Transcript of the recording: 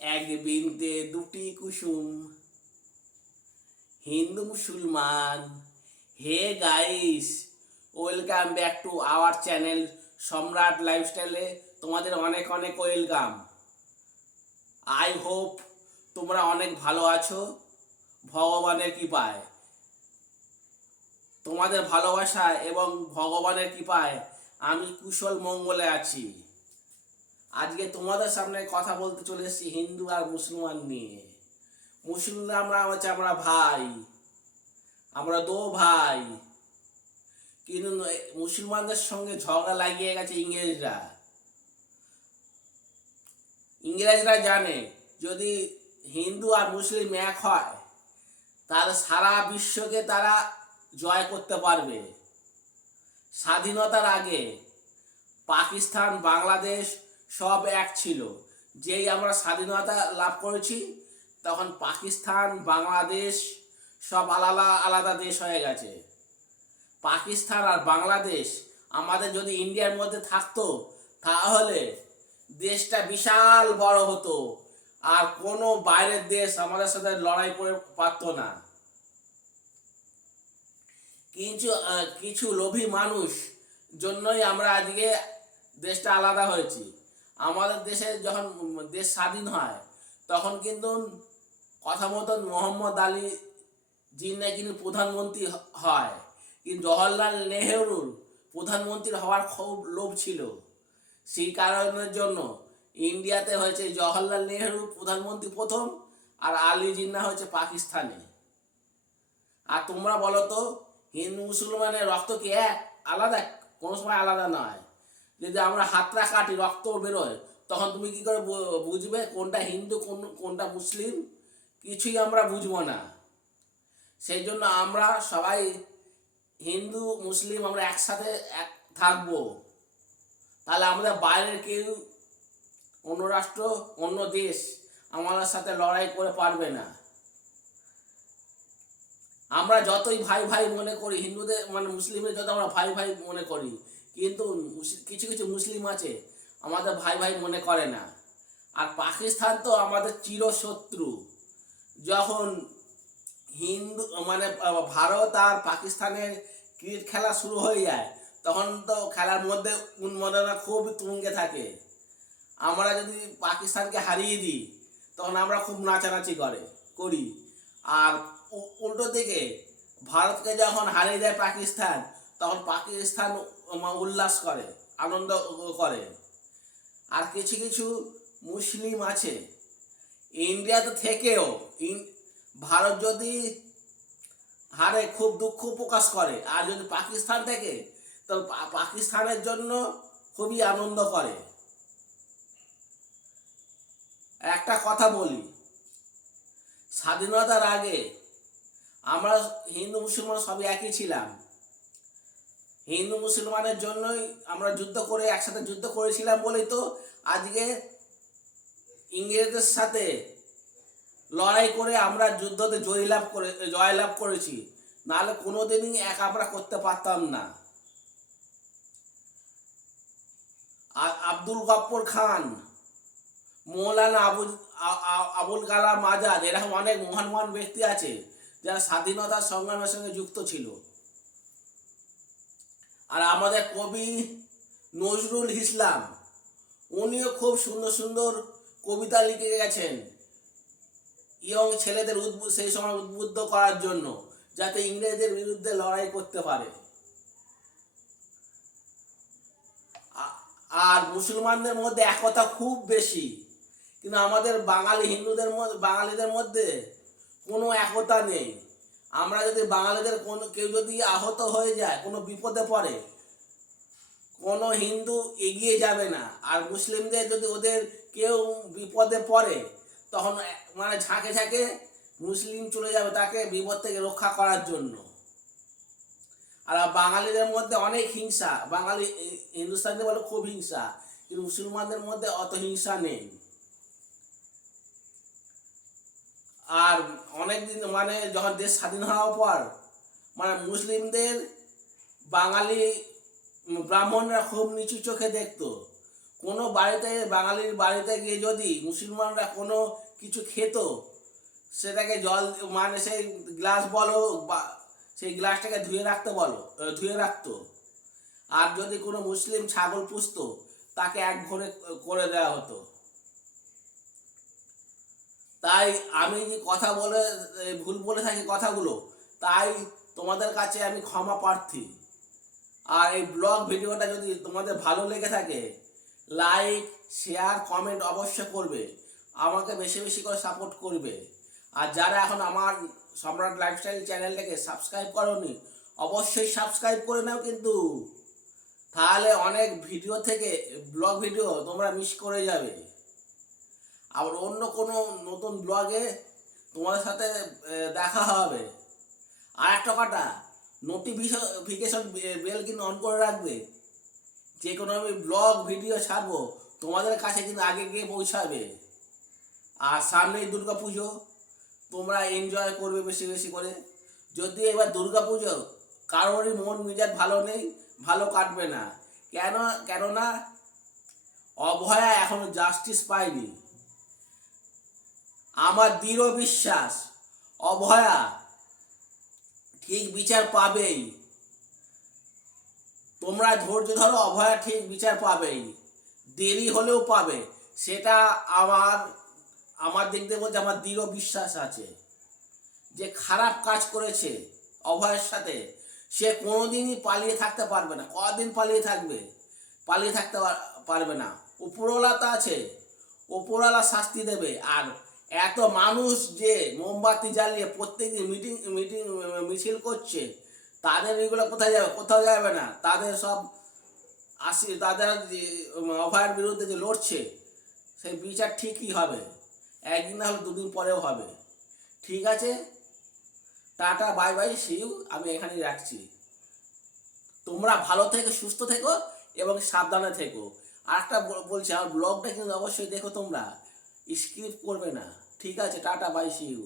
এক বিন্দে দুটি কুসুম। হিন্দু মুসলমান, hey guys welcome back to our channel Samrat লাইফস্টাইলে তোমাদের অনেক অনেক ওয়েলকাম আই হোপ তোমরা অনেক ভালো আছো, ভগবানের কৃপায়। তোমাদের ভালোবাসা এবং ভগবানের কৃপায় আমি কুশল মঙ্গলে আছি। আজকে তোমাদের সামনে কথা বলতে চলে এসেছি হিন্দু আর মুসলমান নিয়ে। মুসলিমরা হচ্ছে আমরা ভাই, আমরা দো ভাই। কিন্তু মুসলমানদের সঙ্গে ঝগড়া লাগিয়ে গেছে ইংরেজরা। ইংরেজরা জানে, যদি হিন্দু আর মুসলিম এক হয়, তাহলে সারা বিশ্বকে তারা জয় করতে পারবে। স্বাধীনতার আগে পাকিস্তান, বাংলাদেশ সব এক ছিল। যেই আমরা স্বাধীনতা লাভ করেছি, তখন পাকিস্তান, বাংলাদেশ সব আলাদা আলাদা দেশ হয়ে গেছে। পাকিস্তান আর বাংলাদেশ আমাদের যদি ইন্ডিয়ার মধ্যে থাকতো, তাহলে দেশটা বিশাল বড় হতো। আর কোনো বাইরের দেশ আমাদের সাথে লড়াই করে পারতো না। কিছু কিছু লোভী মানুষ জন্যই আমরা আজকে দেশটা আলাদা হয়েছি। আমাদের দেশে যখন দেশ স্বাধীন হয়, তখন কিন্তু কথা মতন মোহাম্মদ আলী জিন্না কিন্তু প্রধানমন্ত্রী হয়। কিন্তু জওহরলাল নেহেরুর প্রধানমন্ত্রী হওয়ার খুব লোভ ছিল। সেই কারণের জন্য ইন্ডিয়াতে হয়েছে জওহরলাল নেহেরু প্রধানমন্ত্রী প্রথম আর আলী জিন্না হয়েছে পাকিস্তানে। আর তোমরা বলো তো, হিন্দু মুসলমানের রক্ত কি এক আলাদা? কোনো সময় আলাদা নয়। যদি আমরা হাতটা কাটি, রক্ত বেরোয়, তখন তুমি কি করে বুঝবে কোনটা হিন্দু, কোন, কোনটা মুসলিম? কিছুই আমরা বুঝব না। সেই জন্য আমরা সবাই হিন্দু, মুসলিম আমরা একসাথে এক থাকব। তাহলে আমাদের বাইরের কেউ অন্য রাষ্ট্র, অন্য দেশ আমাদের সাথে লড়াই করে পারবে না। আমরা যতই ভাই ভাই মনে করি, হিন্দুদের মানে মুসলিমদের যত আমরা ভাই ভাই মনে করি কিন্তু কিছু কিছু মুসলিম আছে, আমাদের ভাই ভাই মনে করে না। আর পাকিস্তান তো আমাদের চিরশত্রু। যখন হিন্দু মানে ভারত আর পাকিস্তানের ক্রিকেট খেলা শুরু হয়ে যায়, তখন তো খেলার মধ্যে উন্মাদনা খুব তুঙ্গে থাকে। আমরা যদি পাকিস্তানকে হারিয়ে দিই, তখন আমরা খুব নাচানাচি করে, করি। আর উল্টো দিকে, ভারতকে যখন হারিয়ে দেয় পাকিস্তান, তখন পাকিস্তান উল্লাস করে, আনন্দ করে। আর কিছু কিছু মুসলিম আছে। ইন্ডিয়াতে থেকেও ভারত যদি হারে খুব দুঃখ প্রকাশ করে, আর যদি পাকিস্তান থেকে, তো পাকিস্তানের জন্য খুবই আনন্দ করে। একটা কথা বলি, স্বাধীনতার আগে আমরা হিন্দু মুসলমান সবই একই ছিলাম। হিন্দু মুসলমানের জন্যই আমরা যুদ্ধ করে একসাথে যুদ্ধ করেছিলাম বলেই তো আজকে ইংরেজদের সাথে লড়াই করে আমরা যুদ্ধতে জয়লাভ করে, জয়লাভ করেছি। নাহলে কোনোদিনই এক আমরা করতে পারতাম না। আব্দুল গপ্পর খান, মৌলানা আবুল আবুল কালাম আজাদ এরকম অনেক মহান মহান ব্যক্তি আছে, যারা স্বাধীনতা সংগ্রামের সঙ্গে যুক্ত ছিল। আর আমাদের কবি নজরুল ইসলাম, উনিও খুব সুন্দর সুন্দর কবিতা লিখে গেছেন ইয়ং ছেলেদের উদ্বুদ্ধ সেই সময় উদ্বুদ্ধ করার জন্য, যাতে ইংরেজদের বিরুদ্ধে লড়াই করতে পারে। আর মুসলমানদের মধ্যে একতা খুব বেশি, কিন্তু আমাদের বাঙালি হিন্দুদের মধ্যে বাঙালিদের মধ্যে কোনো একতা নেই। আমরা যদি বাঙালিদের কোনো কেউ যদি আহত হয়ে যায়, কোনো বিপদে পড়ে, কোনো হিন্দু এগিয়ে যাবে না, আর মুসলিমদের যদি ওদের কেউ বিপদে পড়ে, তখন মানে ঝাঁকে ঝাঁকে মুসলিম চলে যাবে তাকে বিপদ থেকে রক্ষা করার জন্য। আর বাঙালিদের মধ্যে অনেক হিংসা, বাঙালি হিন্দুস্তানিদের বলে খুব হিংসা, কিন্তু মুসলমানদের মধ্যে অত হিংসা নেই। আর অনেক দিন মানে যখন দেশ স্বাধীন হওয়ার পর মানে মুসলিমদের বাঙালি ব্রাহ্মণরা খুব নিচু চোখে দেখতো। কোনো বাড়িতে, বাঙালির বাড়িতে গিয়ে যদি মুসলমানরা কোনো কিছু খেত, সেটাকে জল মানে সেই গ্লাস বলো বা সেই গ্লাসটাকে ধুয়ে রাখতে বলো ধুয়ে রাখতো। আর যদি কোনো মুসলিম ছাগল পুষতো, তাকে এক ঘরে করে দেওয়া হতো। তাই আমি কথা বলে ভুল বলে থাকি কথাগুলো, তাই তোমাদের কাছে আমি ক্ষমা প্রার্থী। আর এই ব্লগ ভিডিওটা যদি তোমাদের ভালো লেগে থাকে, লাইক, শেয়ার, কমেন্ট অবশ্যই করবে। আমাকে বেশি বেশি করে সাপোর্ট করবে। আর যারা এখন আমার সম্রাট লাইফস্টাইল চ্যানেলটাকে সাবস্ক্রাইব করোনি, অবশ্যই সাবস্ক্রাইব করে নাও কিন্তু। তাহলে অনেক ভিডিও থেকে, ব্লগ ভিডিও তোমরা মিস করে যাবে। আবার অন্য কোনো নতুন ব্লগে তোমাদের সাথে দেখা হবে। আর একটা কথা নোটিফিকেশন বেল কিন্তু অন করে রাখবে। যে কোনো আমি ব্লগ ভিডিও ছাড়বো, তোমাদের কাছে কিন্তু আগে গিয়ে পৌঁছাবে। আর সামনেই দুর্গা পুজো, তোমরা এনজয় করবে বেশি বেশি করে। যদি এবার দুর্গা পুজো, কারোরই মন মেজাজ ভালো নেই, ভালো কাটবে না। কেন, কেননা অভয়া এখনও জাস্টিস পায়নি আমার দৃঢ় বিশ্বাস অভয়া ঠিক বিচার পাবেই। তোমরা ধৈর্য ধরো অভয়া ঠিক বিচার পাবেই। দেরি হলেও পাবে। সেটা আমার আমার দিক দিয়ে বলতে আমার দৃঢ় বিশ্বাস আছে। যে খারাপ কাজ করেছে অভয়ের সাথে, সে কোনোদিনই পালিয়ে থাকতে পারবে না। কদিন পালিয়ে থাকবে? পালিয়ে থাকতে পারবে না। উপরওয়ালা তো আছে। উপরওয়ালা শাস্তি দেবে। আর এত মানুষ যে মোমবাতি জ্বালিয়ে প্রত্যেকদিন মিটিং মিটিং মিছিল করছে, তাদের এগুলো কোথায় যাবে? কোথাও যাবে না। তাদের সব আসি, তাদের যে অভয়ের বিরুদ্ধে যে লড়ছে, সেই বিচার ঠিকই হবে। একদিন না হলে দুদিন পরেও হবে। ঠিক আছে? টাটা, বাই বাই সিউ আমি এখানেই রাখছি। তোমরা ভালো থেকে, সুস্থ থেকো এবং সাবধানে থেকো। আর একটা বল- বলছি, আমার ব্লগটা কিন্তু অবশ্যই দেখো তোমরা। স্ক্রিপ্ট করবে না। ঠিক আছে টাটা বাই সিউ